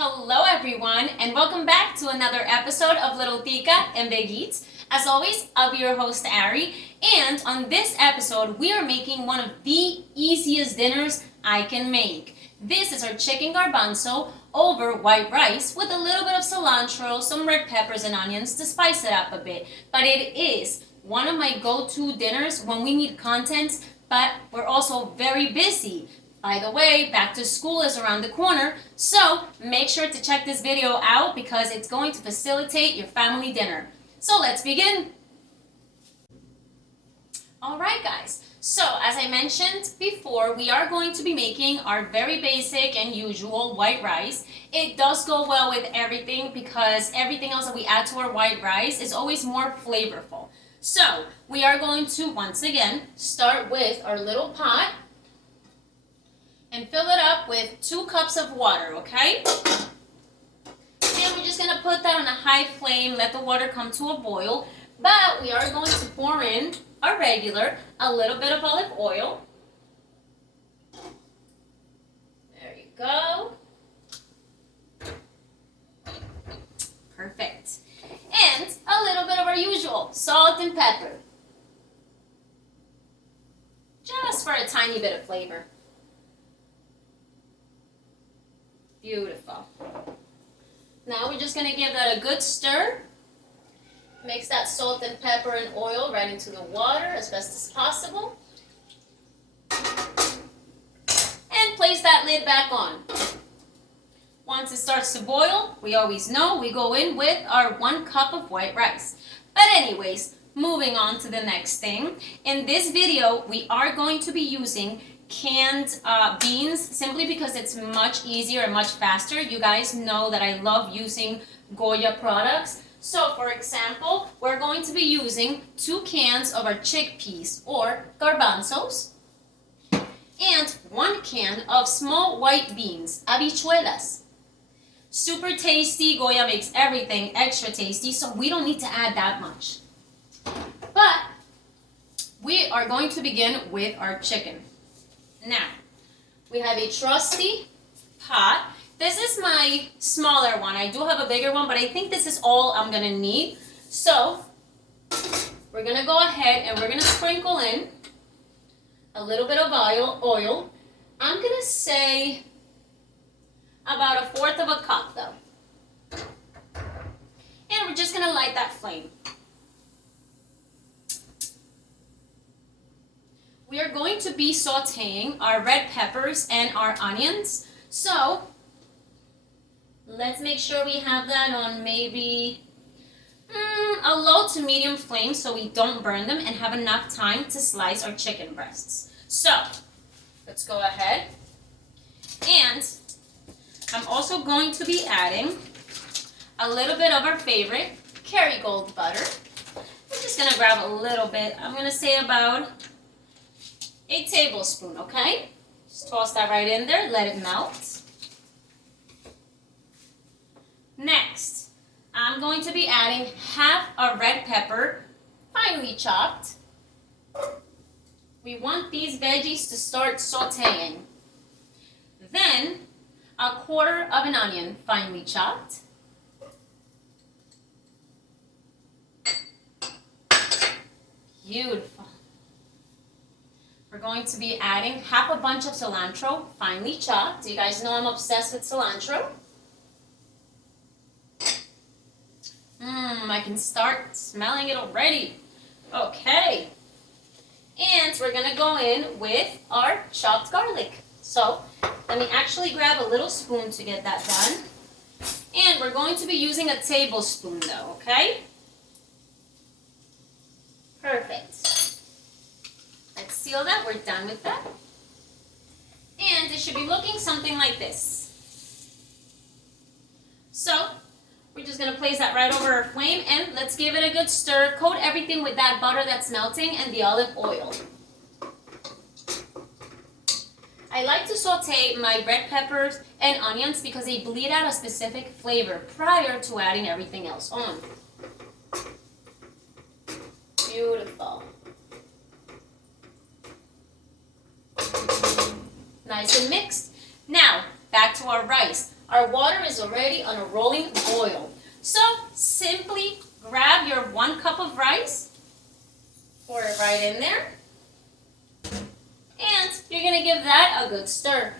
Hello everyone and welcome back to another episode of Little Tica and Big Eats. As always, I'll be your host Ari, and on this episode we are making one of the easiest dinners I can make. This is our chicken garbanzo over white rice with a little bit of cilantro, some red peppers and onions to spice it up a bit. But it is one of my go-to dinners when we need content, but we're also very busy. By the way, back to school is around the corner, so make sure to check this video out because it's going to facilitate your family dinner. So let's begin. Alright guys, so as I mentioned before, we are going to be making our very basic and usual white rice. It does go well with everything because everything else that we add to our white rice is always more flavorful. So we are going to once again start with our little pot and fill it up with 2 cups of water, okay? And we're just gonna put that on a high flame, let the water come to a boil, but we are going to pour in our regular, a little bit of olive oil. There you go. Perfect. And a little bit of our usual salt and pepper. Just for a tiny bit of flavor. Beautiful. Now we're just going to give that a good stir. Mix that salt and pepper and oil right into the water as best as possible. And place that lid back on. Once it starts to boil, we always know we go in with our 1 cup of white rice. But anyways, moving on to the next thing. In this video, we are going to be using canned beans simply because it's much easier and much faster. You guys know that I love using Goya products. So for example, we're going to be using 2 cans of our chickpeas or garbanzos and 1 can of small white beans, habichuelas. Super tasty. Goya makes everything extra tasty, so we don't need to add that much. But we are going to begin with our chicken. Now, we have a trusty pot. This is my smaller one. I do have a bigger one, but I think this is all I'm going to need. So, we're going to go ahead and we're going to sprinkle in a little bit of oil. I'm going to say about 1/4 of a cup though. And we're just going to light that flame. We are going to be sauteing our red peppers and our onions. So let's make sure we have that on maybe a low to medium flame so we don't burn them and have enough time to slice our chicken breasts. So let's go ahead. And I'm also going to be adding a little bit of our favorite Kerrygold butter. We're just going to grab a little bit. I'm going to say about a tablespoon, okay? Just toss that right in there, let it melt. Next, I'm going to be adding half a red pepper, finely chopped. We want these veggies to start sauteing. Then, 1/4 of an onion, finely chopped. Beautiful. We're going to be adding half a bunch of cilantro, finely chopped. You guys know I'm obsessed with cilantro. I can start smelling it already. Okay. And we're going to go in with our chopped garlic. So, let me actually grab a little spoon to get that done. And we're going to be using a tablespoon though, okay? Perfect. Let's seal that. We're done with that. And it should be looking something like this. So, we're just going to place that right over our flame and let's give it a good stir. Coat everything with that butter that's melting and the olive oil. I like to saute my red peppers and onions because they bleed out a specific flavor prior to adding everything else on. Beautiful. Nice and mixed. Now, back to our rice. our water is already on a rolling boil. So simply grab your 1 cup of rice, pour it right in there, and you're going to give that a good stir.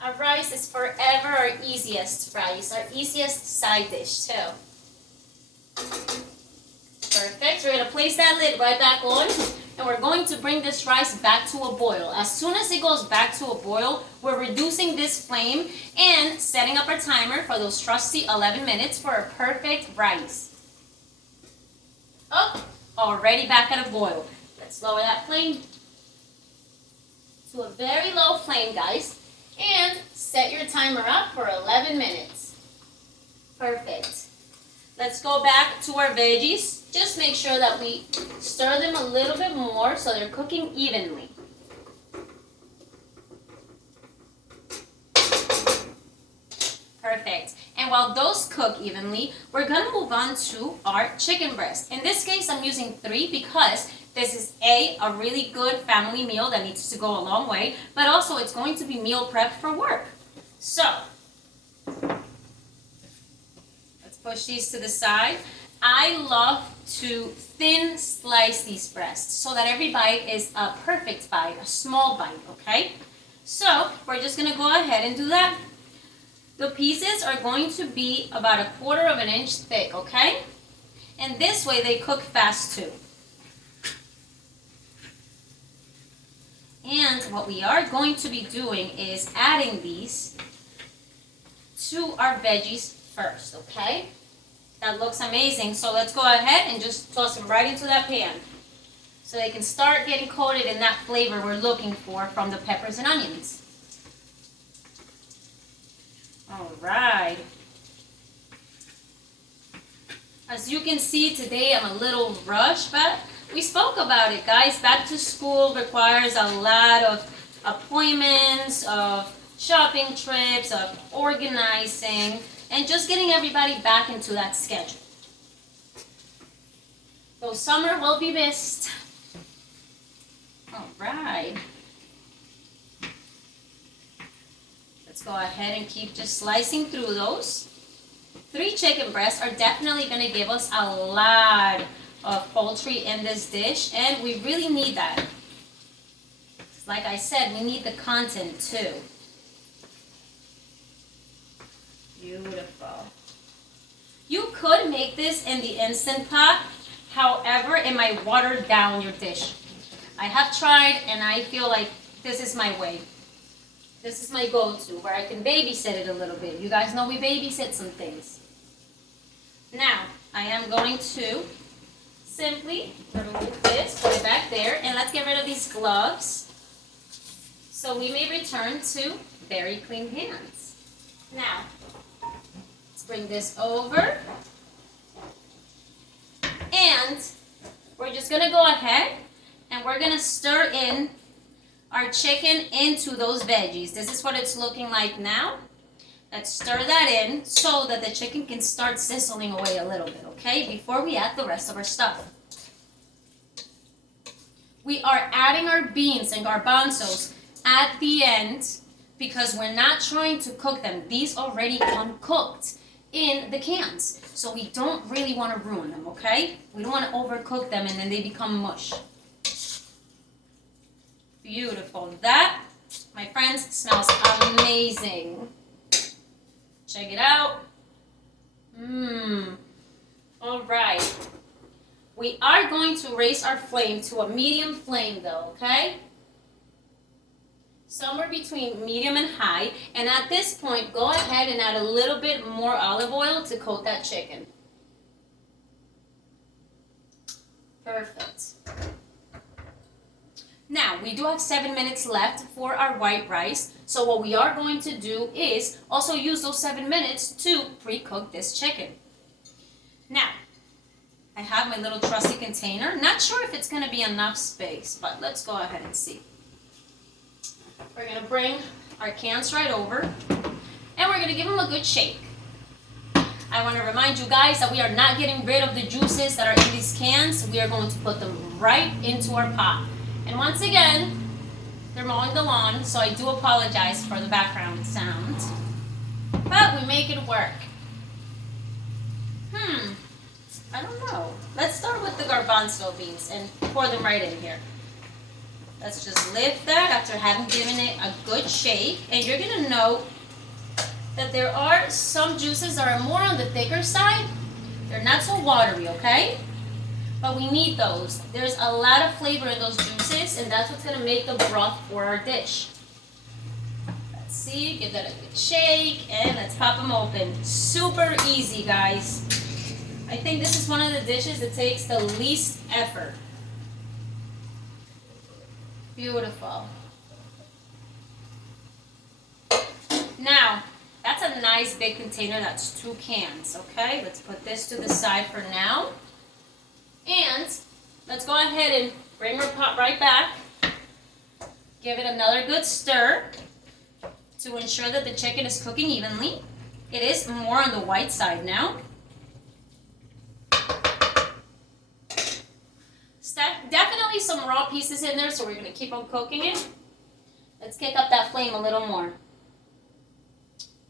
Our rice is forever our easiest rice, our easiest side dish too. Perfect. We're going to place that lid right back on, and we're going to bring this rice back to a boil. As soon as it goes back to a boil, we're reducing this flame and setting up our timer for those trusty 11 minutes for a perfect rice. Oh, already back at a boil. Let's lower that flame to a very low flame, guys, and set your timer up for 11 minutes. Perfect. Let's go back to our veggies. Just make sure that we stir them a little bit more so they're cooking evenly. Perfect. And while those cook evenly, we're going to move on to our chicken breast. In this case, I'm using 3 because this is a really good family meal that needs to go a long way, but also it's going to be meal prep for work. So, let's push these to the side. I love to thin slice these breasts so that every bite is a perfect bite, a small bite, okay? So, we're just going to go ahead and do that. The pieces are going to be about 1/4 of an inch thick, okay? And this way they cook fast too. And what we are going to be doing is adding these to our veggies first, okay? That looks amazing. So let's go ahead and just toss them right into that pan so they can start getting coated in that flavor we're looking for from the peppers and onions. All right. As you can see, today I'm a little rushed, but we spoke about it, guys. Back to school requires a lot of appointments, of shopping trips, of organizing, and just getting everybody back into that schedule. Though summer will be missed. All right. Let's go ahead and keep just slicing through those. 3 chicken breasts are definitely going to give us a lot of poultry in this dish, and we really need that. Like I said, we need the content too. Beautiful. You could make this in the Instant Pot, however, it might water down your dish. I have tried, and I feel like this is my way. This is my go-to, where I can babysit it a little bit. You guys know we babysit some things. Now, I am going to simply remove this, put it back there, and let's get rid of these gloves so we may return to very clean hands. Now, let's bring this over, and we're just going to go ahead and we're going to stir in our chicken into those veggies. This is what it's looking like now. Let's stir that in so that the chicken can start sizzling away a little bit, okay? Before we add the rest of our stuff. We are adding our beans and garbanzos at the end because we're not trying to cook them. These already come cooked in the cans. So we don't really want to ruin them, okay? We don't want to overcook them and then they become mush. Beautiful. That, my friends, smells amazing. Check it out. All right. We are going to raise our flame to a medium flame though, okay? Somewhere between medium and high. And at this point, go ahead and add a little bit more olive oil to coat that chicken. Perfect. Now, we do have 7 minutes left for our white rice. So what we are going to do is also use those 7 minutes to pre-cook this chicken. Now, I have my little trusty container. Not sure if it's going to be enough space, but let's go ahead and see. We're going to bring our cans right over, and we're going to give them a good shake. I want to remind you guys that we are not getting rid of the juices that are in these cans. We are going to put them right into our pot. And once again, They're mowing the lawn, so I do apologize for the background sound. But we make it work. I don't know. Let's start with the garbanzo beans and pour them right in here. Let's just lift that after having given it a good shake. And you're going to note that there are some juices that are more on the thicker side. They're not so watery, okay? But we need those. There's a lot of flavor in those juices, and that's what's going to make the broth for our dish. Let's see, give that a good shake, and let's pop them open. Super easy, guys. I think this is one of the dishes that takes the least effort. Beautiful. Now, that's a nice big container. That's 2 cans, okay? Let's put this to the side for now. And let's go ahead and bring our pot right back. Give it another good stir to ensure that the chicken is cooking evenly. It is more on the white side now. Definitely some raw pieces in there, so we're going to keep on cooking it. Let's kick up that flame a little more.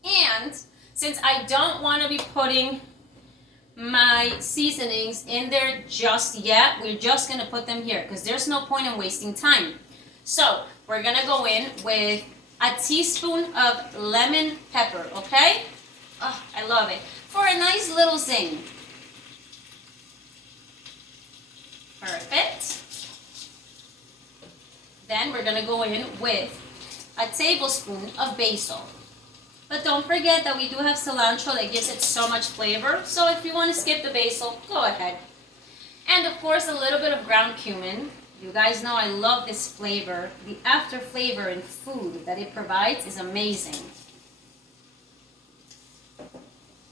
And since I don't want to be putting my seasonings in there just yet, we're just going to put them here because there's no point in wasting time. So we're going to go in with a teaspoon of lemon pepper, okay? Oh, I love it. For a nice little zing. Perfect. Then we're going to go in with a tablespoon of basil. But don't forget that we do have cilantro that gives it so much flavor. So if you want to skip the basil, go ahead. And of course, a little bit of ground cumin. You guys know I love this flavor. The after flavor in food that it provides is amazing.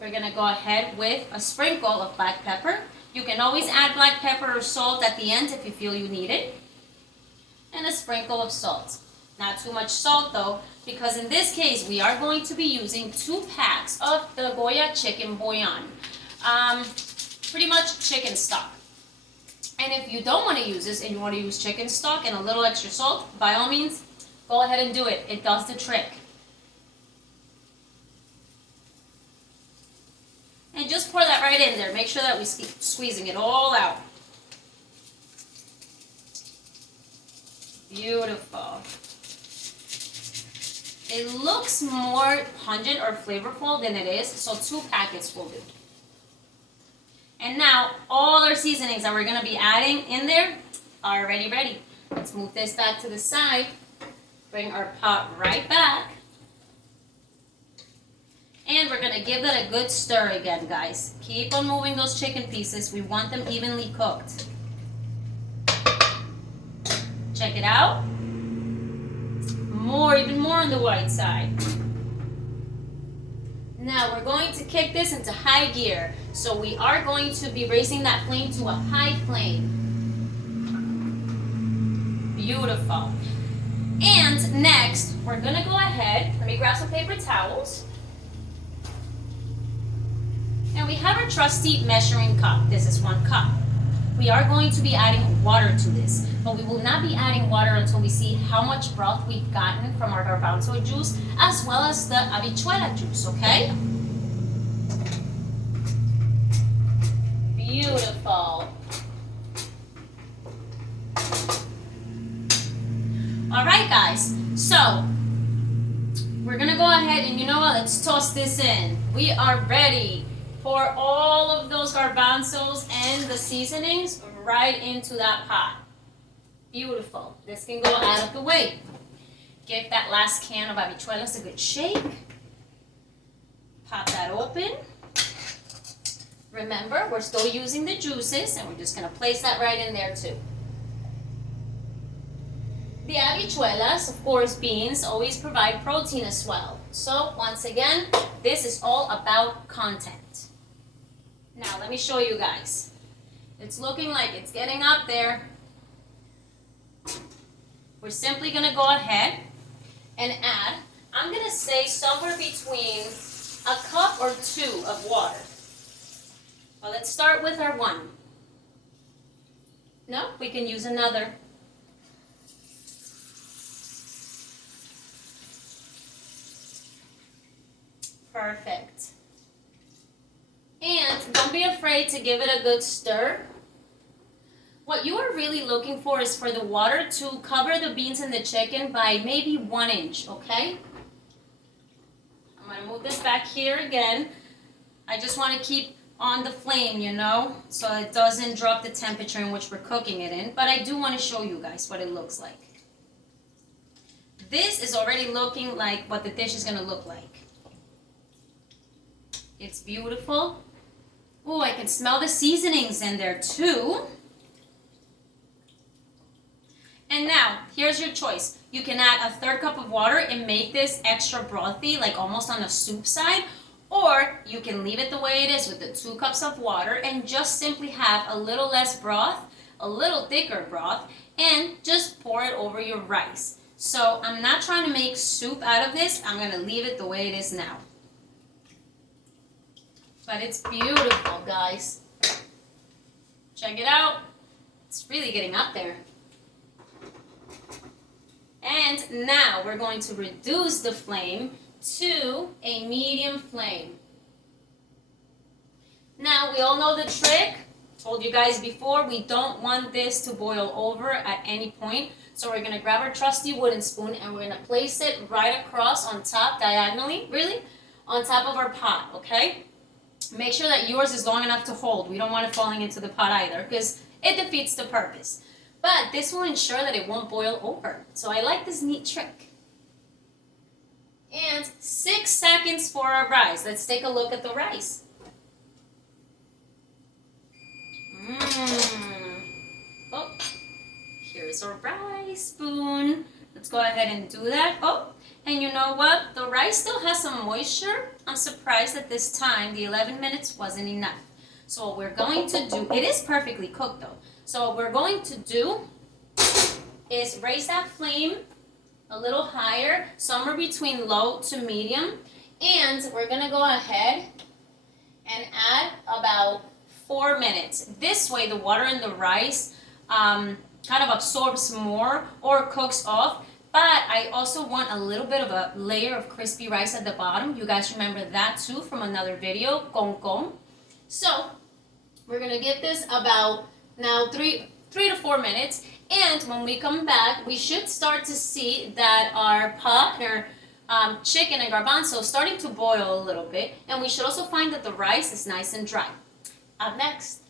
We're going to go ahead with a sprinkle of black pepper. You can always add black pepper or salt at the end if you feel you need it. And a sprinkle of salt. Not too much salt though, because in this case we are going to be using 2 packs of the Goya chicken bouillon. Pretty much chicken stock. And if you don't want to use this and you want to use chicken stock and a little extra salt, by all means, go ahead and do it. It does the trick. And just pour that right in there. Make sure that we keep squeezing it all out. Beautiful. It looks more pungent or flavorful than it is, so 2 packets will do. And now, all our seasonings that we're going to be adding in there are already ready. Let's move this back to the side. Bring our pot right back. And we're going to give that a good stir again, guys. Keep on moving those chicken pieces. We want them evenly cooked. Check it out. Even more on the white side. Now we're going to kick this into high gear. So we are going to be raising that flame to a high flame. Beautiful. And next, we're going to go ahead. Let me grab some paper towels. And we have our trusty measuring cup. This is 1 cup. We are going to be adding water to this, but we will not be adding water until we see how much broth we've gotten from our garbanzo juice, as well as the habichuela juice, okay? Beautiful. All right, guys, so we're gonna go ahead and, you know what, let's toss this in. We are ready. Pour all of those garbanzos and the seasonings right into that pot. Beautiful. This can go out of the way. Give that last can of habichuelas a good shake. Pop that open. Remember, we're still using the juices, and we're just going to place that right in there too. The habichuelas, of course, beans, always provide protein as well. So, once again, this is all about content. Now, let me show you guys. It's looking like it's getting up there. We're simply going to go ahead and add, I'm going to say somewhere between a cup or 2 of water. Well, let's start with our 1. No, we can use another. Perfect. And don't be afraid to give it a good stir. What you are really looking for is for the water to cover the beans and the chicken by maybe 1 inch, okay? I'm gonna move this back here again. I just want to keep on the flame, you know, so it doesn't drop the temperature in which we're cooking it in, but I do want to show you guys what it looks like. This is already looking like what the dish is gonna look like. It's beautiful. Oh, I can smell the seasonings in there too. And now, here's your choice. You can add a 1/3 cup of water and make this extra brothy, like almost on the soup side, or you can leave it the way it is with the 2 cups of water and just simply have a little less broth, a little thicker broth, and just pour it over your rice. So I'm not trying to make soup out of this. I'm gonna leave it the way it is now. But it's beautiful, guys. Check it out. It's really getting up there. And now we're going to reduce the flame to a medium flame. Now we all know the trick. Told you guys before, we don't want this to boil over at any point. So we're gonna grab our trusty wooden spoon and we're gonna place it right across on top, diagonally, really, on top of our pot, okay? Make sure that yours is long enough to hold. We don't want it falling into the pot either because it defeats the purpose. But this will ensure that it won't boil over. So I like this neat trick. And 6 seconds for our rice. Let's take a look at the rice. Oh, here's our rice spoon. Let's go ahead and do that. Oh, and you know what? The rice still has some moisture. I'm surprised that this time the 11 minutes wasn't enough. So what we're going to do, it is perfectly cooked though. So what we're going to do is raise that flame a little higher, somewhere between low to medium. And we're gonna go ahead and add about 4 minutes. This way the water in the rice kind of absorbs more or cooks off. But I also want a little bit of a layer of crispy rice at the bottom. You guys remember that too from another video, con. So we're gonna give this about now 3 to 4 minutes. And when we come back, we should start to see that our pot, our chicken and garbanzo starting to boil a little bit. And we should also find that the rice is nice and dry. Up next.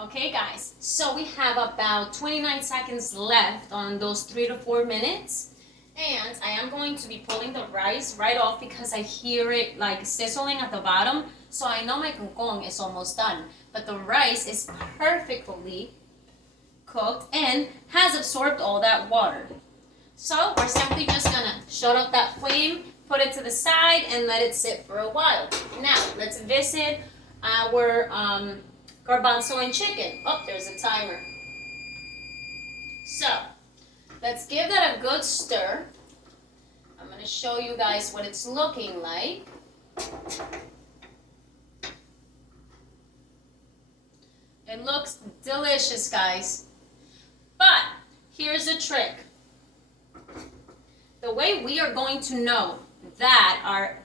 Okay guys, so we have about 29 seconds left on those 3 to 4 minutes. And I am going to be pulling the rice right off because I hear it like sizzling at the bottom. So I know my kangkong is almost done. But the rice is perfectly cooked and has absorbed all that water. So we're simply just gonna shut off that flame, put it to the side, and let it sit for a while. Now, let's visit our garbanzo and chicken. Oh, there's a timer. So, let's give that a good stir. I'm gonna show you guys what it's looking like. It looks delicious, guys. But here's the trick. The way we are going to know that our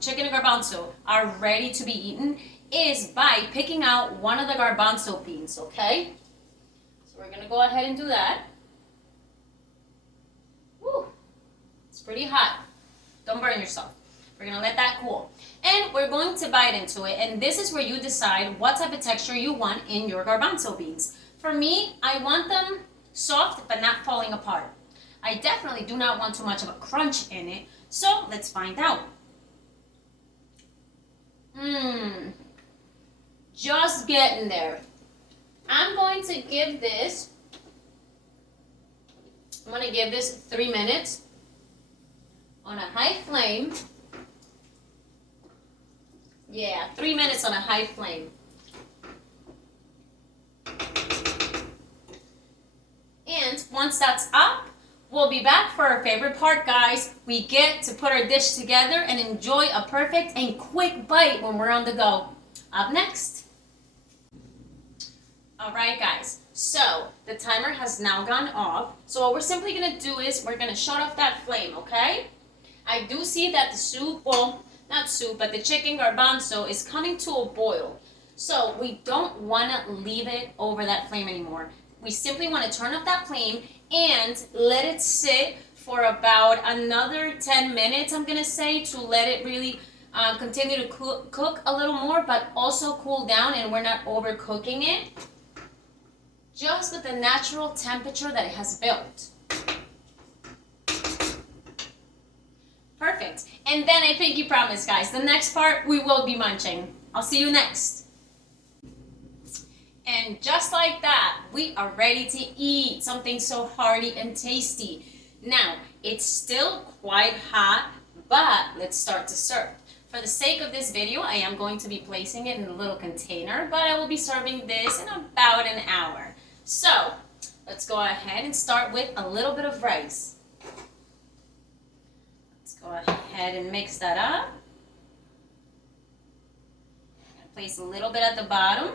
chicken and garbanzo are ready to be eaten is by picking out one of the garbanzo beans, okay? So we're gonna go ahead and do that. Woo, it's pretty hot. Don't burn yourself. We're gonna let that cool. And we're going to bite into it, and this is where you decide what type of texture you want in your garbanzo beans. For me, I want them soft but not falling apart. I definitely do not want too much of a crunch in it, so let's find out. Just getting there. I'm going to give this 3 minutes on a high flame. Yeah, 3 minutes on a high flame. And once that's up, we'll be back for our favorite part, guys. We get to put our dish together and enjoy a perfect and quick bite when we're on the go. Up next. Alright guys, so the timer has now gone off. So what we're simply going to do is we're going to shut off that flame, okay? I I do see that the soup, well, not soup, but the chicken garbanzo is coming to a boil. So we don't want to leave it over that flame anymore. We simply want to turn off that flame and let it sit for about another 10 minutes, I'm going to say, to let it really continue to cook a little more, but also cool down and we're not overcooking it. Just with the natural temperature that it has built. Perfect. And then I pinky promise, guys, the next part we will be munching. I'll see you next. And just like that, we are ready to eat something so hearty and tasty. Now, it's still quite hot, but let's start to serve. For the sake of this video, I am going to be placing it in a little container, but I will be serving this in about an hour. So, let's go ahead and start with a little bit of rice. Let's go ahead and mix that up. I'm going to place a little bit at the bottom.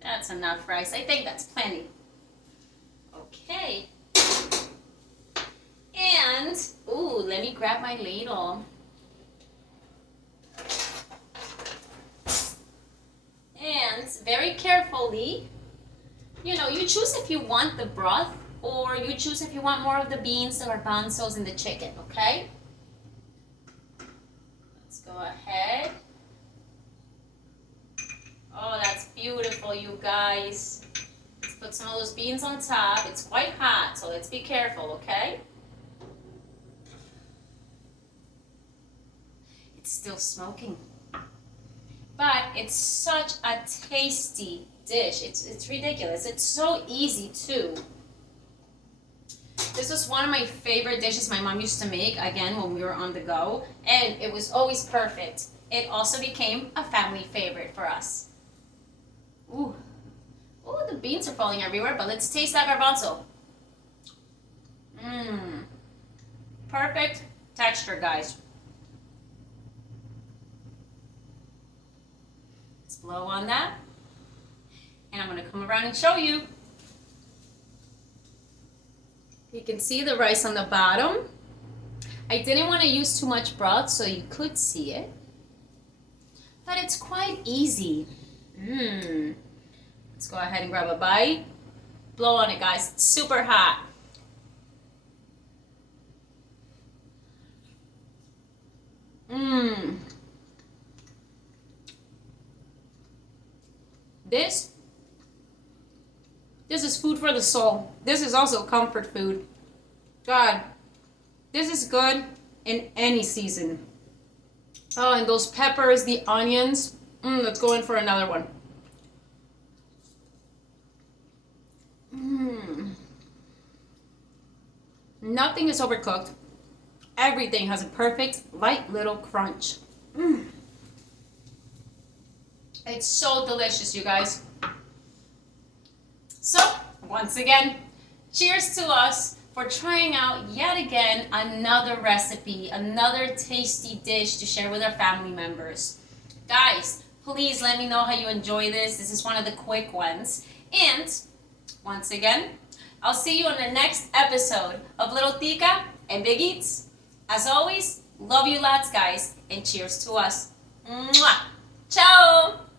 That's enough rice. I think that's plenty. Okay. And, ooh, let me grab my ladle. And very carefully, you choose if you want the broth or you choose if you want more of the beans, the garbanzos, and the chicken, okay? Let's go ahead. Oh, that's beautiful, you guys. Let's put some of those beans on top. It's quite hot, so let's be careful, okay? It's still smoking. But it's such a tasty dish. It's ridiculous. It's so easy, too. This was one of my favorite dishes my mom used to make, again, when we were on the go. And it was always perfect. It also became a family favorite for us. Ooh. Ooh, the beans are falling everywhere, but let's taste that garbanzo. Perfect texture, guys. Let's blow on that. And I'm going to come around and show you. You can see the rice on the bottom. I didn't want to use too much broth so you could see it. But it's quite easy. Let's go ahead and grab a bite. Blow on it, guys. It's super hot. This is food for the soul. This is also comfort food. God, this is good in any season. Oh, and those peppers, the onions. Let's go in for another one. Nothing is overcooked. Everything has a perfect, light little crunch. It's so delicious, you guys. So, once again, cheers to us for trying out yet again another recipe, another tasty dish to share with our family members. Guys, please let me know how you enjoy this. This is one of the quick ones. And, once again, I'll see you on the next episode of Little Tica and Big Eats. As always, love you lots, guys, and cheers to us. Mwah! Ciao!